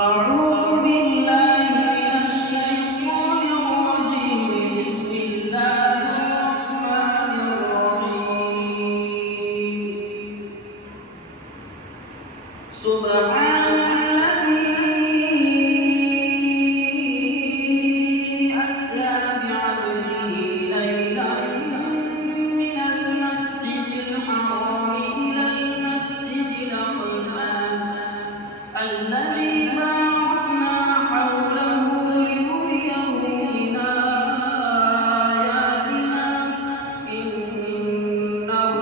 أعوذ بالله من الشيطان الرجيم. بسم الله الرحمن الرحيم. سبحان الذي أسرى بعبده ليلا من المسجد الحرام إلى المسجد الأقصى الذي باركنا حوله لنريه من آياتنا إنه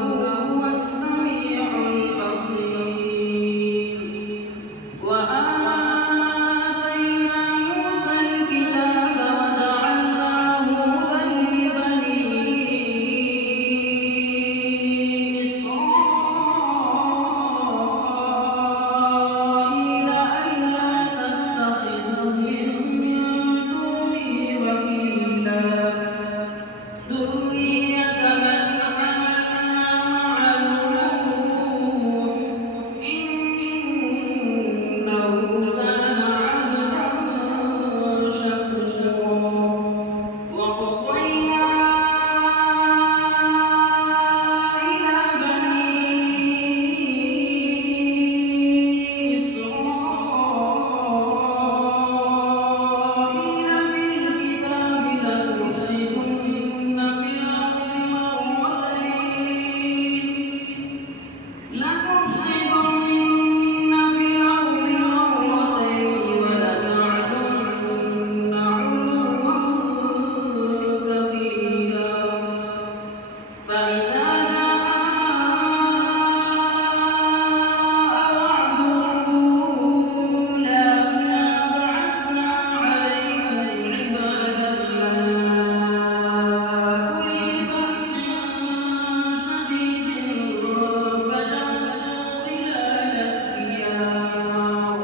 هو السميع البصير. وآتينا موسى الكتاب وجعلناه هدى لبني إسرائيل ألا تتخذوا من دوني وكيلا ذرية من حملنا مع نوح إنه كان عبدا شكورا. وقضينا إلى بني إسرائيل في الكتاب لتفسدن في الأرض مرتين ولتعلن علوا كبيرا. فإذا جاء وعد أولاهما بعثنا عليكم عبادا لنا أولي بأس شديد فجاسوا خلال الديار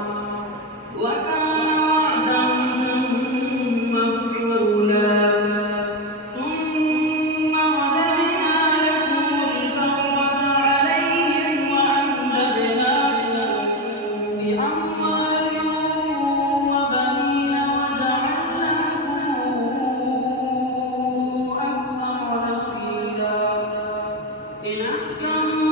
وكان وعدا مفعولا. ثم رددنا لكم الكرة عليهم وأمددناكم بأموال وبنين وجعلناكم أكثر نفيرا. إن أحسنتم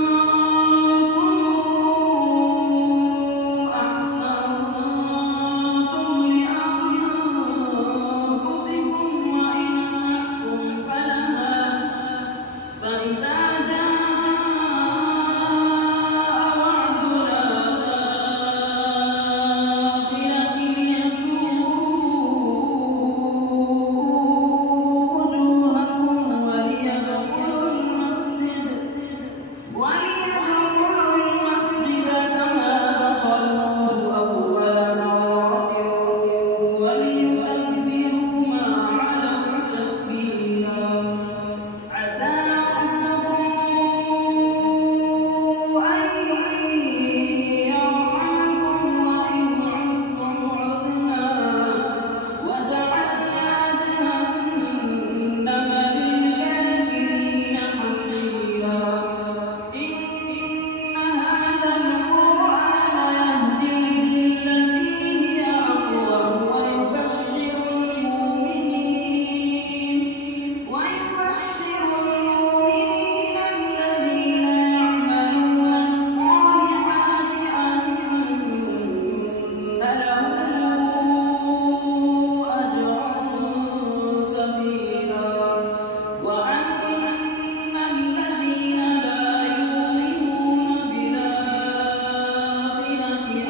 لأنفسكم وإن أسأتم فلها. فإذا جاء وعد الآخرة ليسوءوا وجوهكم وليدخلوا المسجد كما دخلوه أول مرة وليتبروا ما علوا تتبيرا. عسى ربكم أن يرحمكم وإن عدتم عدنا وجعلنا جهنم للكافرين حصيرا. إن هذا القرآن يهدي للتي هي أقوم ويبشر المؤمنين الذين يعملون الصالحات أن لهم أجرا كبيرا. وأن الذين لا يؤمنون بالآخرة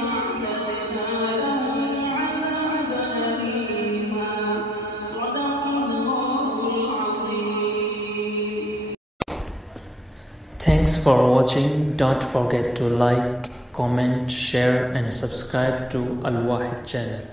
أعتدنا لهم عذابا أليما. صدق الله العظيم. Thanks for watching. Don't forget to like, comment, share and subscribe to Al Wahid channel.